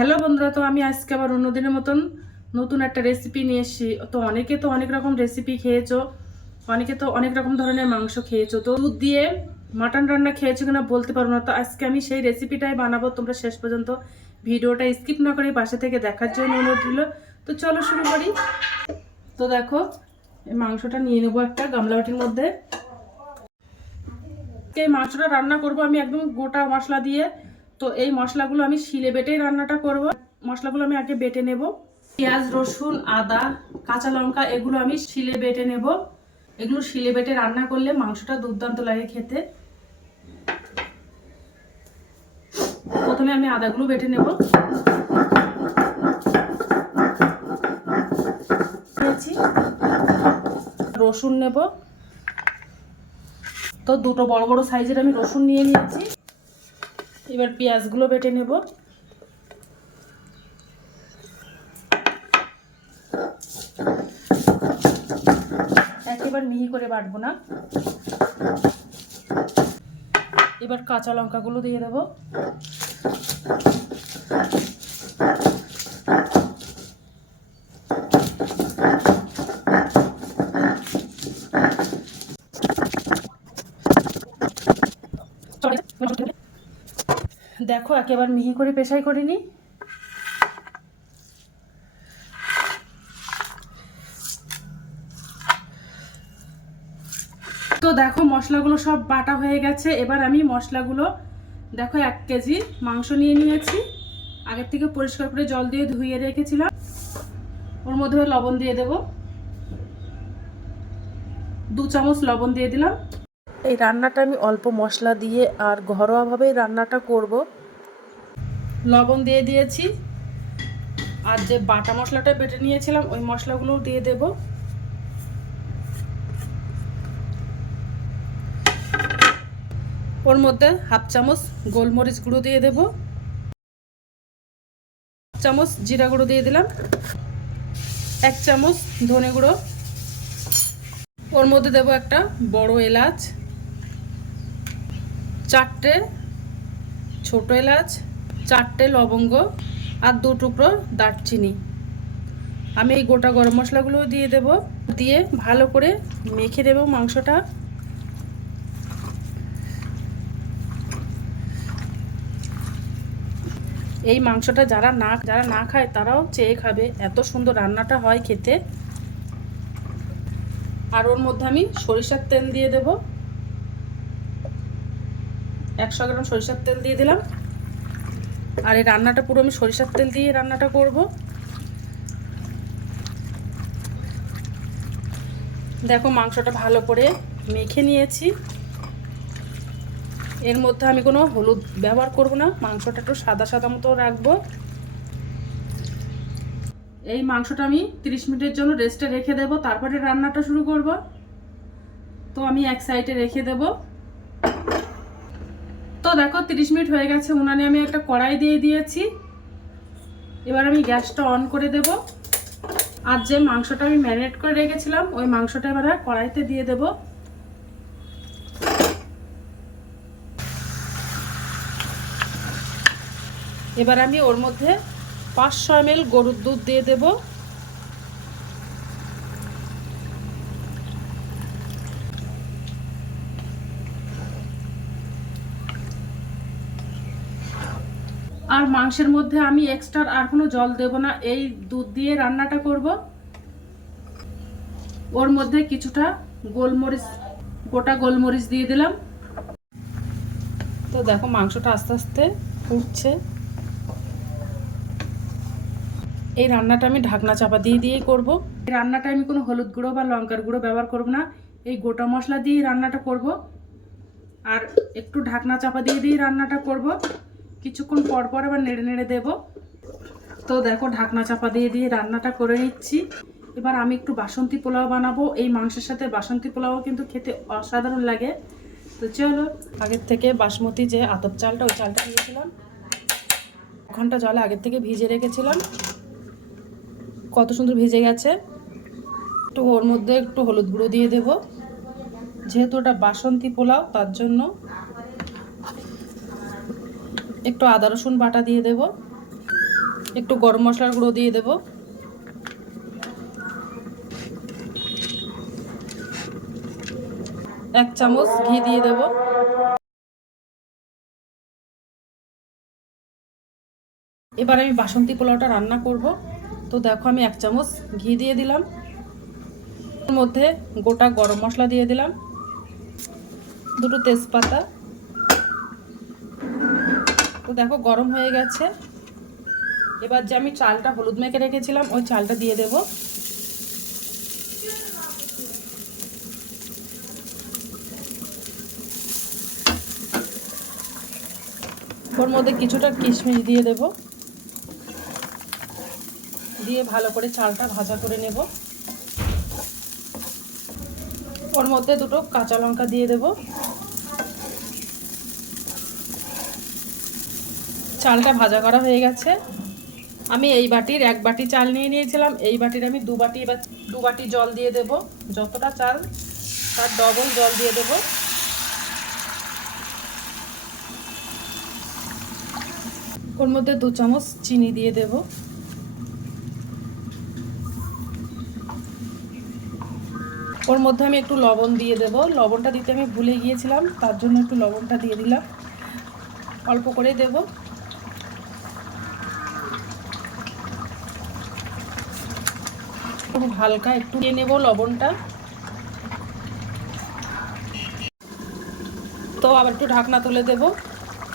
Hello বন্ধুরা, তো আমি আজকে আবার অন্যদিনের মতন নতুন একটা রেসিপি নিয়ে এসেছি। তো অনেকে তো অনেক রকম রেসিপি খেয়েছো, অনেকে তো অনেক রকম ধরনের মাংস খেয়েছো, তো দুধ দিয়ে মাটন রান্না খেয়েছো কিনা বলতে পারো না। তো আজকে আমি সেই রেসিপিটাই বানাবো। তোমরা শেষ পর্যন্ত ভিডিওটা স্কিপ না করে পাশে থেকে দেখার জন্য অনুরোধ রইল। তো চলো শুরু করি। তো দেখো, এই মাংসটা নিয়ে নেবো একটা গামলা বাটির মধ্যে। এই মাংসটা রান্না করব আমি একদম গোটা মশলা দিয়ে। তো এই মশলাগুলো আমি শিলে বেটেই রান্নাটা করব। মশলাগুলো আমি আগে বেটে নেব। পেঁয়াজ, রসুন, আদা, কাঁচা লঙ্কা এগুলো আমি শিলে বেটে নেব। এগুলো শিলে বেটে রান্না করলে মাংসটা দুর্দান্ত লাগে খেতে। প্রথমে আমি আদাগুলো বেটে নেব। রসুন নেব। তো দুটো বড় বড় সাইজের আমি রসুন নিয়ে নিয়েছি। এবার পেঁয়াজগুলো বেটে নেব। একেবারে মিহি করে বাটবো না। এবার কাঁচা লঙ্কাগুলো দিয়ে দেব। দেখো, একেবারে মিহি করে পেশাই করিনি। তো দেখো, মশলাগুলো সব বাটা হয়ে গেছে। এবার আমি মশলাগুলো দেখো 1 কেজি মাংস নিয়ে নিয়েছি। আগের থেকে পরিষ্কার করে জল দিয়ে ধুয়ে রেখেছিলাম। ওর মধ্যে লবণ দিয়ে দেব। 2 চামচ লবণ দিয়ে দিলাম। এই রান্নাটা আমি অল্প মশলা দিয়ে আর ঘরোয়াভাবেই রান্নাটা করব। লবণ দিয়ে দিয়েছি। আর যে বাটা মশলাটা বেটে নিয়েছিলাম ওই মশলাগুলো দিয়ে দেব। ওর মধ্যে 1/2 চামচ গোলমরিচ গুঁড়ো দিয়ে দেব। 1 চামচ জিরা গুঁড়ো দিয়ে দিলাম। 1 চামচ ধনে গুঁড়ো। ওর মধ্যে দেব একটা বড় এলাচ, 4টে ছোট এলাচ, 4টে লবঙ্গ আর 2 টুকরো দারচিনি। আমি এই গোটা গরম মশলাগুলো দিয়ে দেব। দিয়ে ভালো করে মেখে দেব মাংসটা। এই মাংসটা যারা না খায় তারাও চেয়ে খাবে, এত সুন্দর রান্নাটা হয় খেতে। আর ওর মধ্যে আমি সরিষার তেল দিয়ে দেব। 100 গ্রাম সরিষার তেল দিয়ে দিলাম। আর এই রান্নাটা পুরো আমি সরিষার তেল দিয়ে রান্নাটা করব। দেখো, মাংসটা ভালো করে মেখে নিয়েছি। এর মধ্যে আমি কোনো হলুদ ব্যবহার করব না। মাংসটা একটু সাদা সাদা মতো রাখবো। এই মাংসটা আমি 30 মিনিটের জন্য রেস্টে রেখে দেব, তারপরে রান্নাটা শুরু করব। তো আমি এক সাইডে রেখে দেব। তো দেখো, 30 মিনিট হয়ে গেছে। উনানে আমি একটা কড়াই দিয়ে দিয়েছি। এবার আমি গ্যাসটা অন করে দেব। আর যে মাংসটা আমি ম্যারিনেট করে রেখেছিলাম ওই মাংসটা এবার কড়াইতে দিয়ে দেব। এবার আমি ওর মধ্যে 500 ml গরুর দুধ দিয়ে দেব। আর মাংসের মধ্যে আমি এক্সট্রা আর কোনো জল দেব না, এই দুধ দিয়ে রান্নাটা করব। ওর মধ্যে কিছুটা গোলমরিচ, গোটা গোলমরিচ দিয়ে দিলাম। তো দেখো, মাংসটা আস্তে আস্তে ফুটছে। এই রান্নাটা আমি ঢাকনা চাপা দিয়েই করব। এই রান্নাটা আমি কোনো হলুদ গুঁড়ো বা লঙ্কার গুঁড়ো ব্যবহার করব না। এই গোটা মশলা দিয়ে রান্নাটা করব। আর একটু ঢাকনা চাপা দিয়ে রান্নাটা করব। কিছুক্ষণ পর পর আবার নেড়ে নেড়ে দেব। তো দেখো, ঢাকনা চাপা দিয়ে রান্নাটা করে নিচ্ছি। এবার আমি একটু বাসন্তী পোলাও বানাবো। এই মাংসের সাথে বাসন্তী পোলাও কিন্তু খেতে অসাধারণ লাগে। তো চলো, আগের থেকে বাসমতি যে আতপ চালটা, ওই চালটা নিয়েছিলাম। 1 ঘন্টা জলে আগের থেকে ভিজে রেখেছিলাম। কত সুন্দর ভিজে গেছে। একটু ওর মধ্যে একটু হলুদ গুঁড়ো দিয়ে দেব, যেহেতু ওটা বাসন্তী পোলাও তার জন্য। একটু আদা রসুন বাটা দিয়ে দেব। একটু গরম মশলার গুঁড়ো দিয়ে দেব, এক চামচ ঘি দিয়ে দেব। এবার আমি বাসন্তী পোলাওটা রান্না করব। তো দেখো আমি এক চামচ ঘি দিয়ে দিলাম, এর মধ্যে গোটা গরম মশলা দিয়ে দিলাম, দুটো তেজপাতা। তো দেখো গরম হয়ে গেছে। এবার যে আমি চালটা হলুদ মেখে রেখেছিলাম ওই চালটা দিয়ে দেব। ওর মধ্যে কিছুটা কিশমিশ দিয়ে দেব, দিয়ে ভালো করে চালটা ভাজা করে নেব। ওর মধ্যে দুটো কাঁচা লঙ্কা দিয়ে দেব। চালটা ভাজা করা হয়ে গেছে। আমি এই বাটির এক বাটি চাল নিয়ে নিয়েছিলাম, এই বাটির আমি দু বাটি, এবার দু বাটি জল দিয়ে দেব। যতটা চাল তার ডবল জল দিয়ে দেব। ওর মধ্যে 2 চামচ চিনি দিয়ে দেব। ওর মধ্যে আমি একটু লবণ দিয়ে দেব। লবণটা দিতে আমি ভুলে গিয়েছিলাম, তার জন্য একটু লবণটা দিয়ে দিলাম, অল্প করে দেব। খুব হালকা একটু দিয়ে নেব লবণটা। তো আবার একটু ঢাকনা তুলে দেব।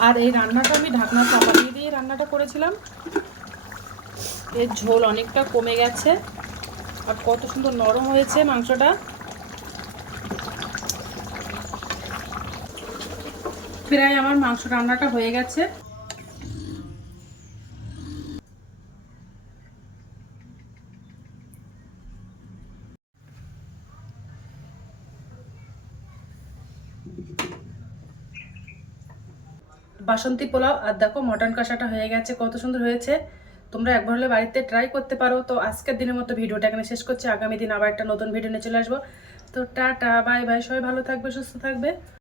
আর এই রান্নাটা আমি ঢাকনা চাপা দিয়ে রান্নাটা করেছিলাম। এর ঝোল অনেকটা কমে গেছে আর কত সুন্দর নরম হয়েছে মাংসটা। প্রায় আমার মাংস রান্নাটা হয়ে গেছে। বাসন্তী পোলাও আর দেখো মটন কষাটা হয়ে গেছে, কত সুন্দর হয়েছে। তোমরা একবার হলে বাড়িতে ট্রাই করতে পারো। তো আজকের দিনের মতো ভিডিওটা এখানে শেষ করছি। আগামী দিন আবার একটা নতুন ভিডিও নিয়ে চলে আসবো। তো টাটা, বাই বাই, সবাই ভালো থাকবে, সুস্থ থাকবে।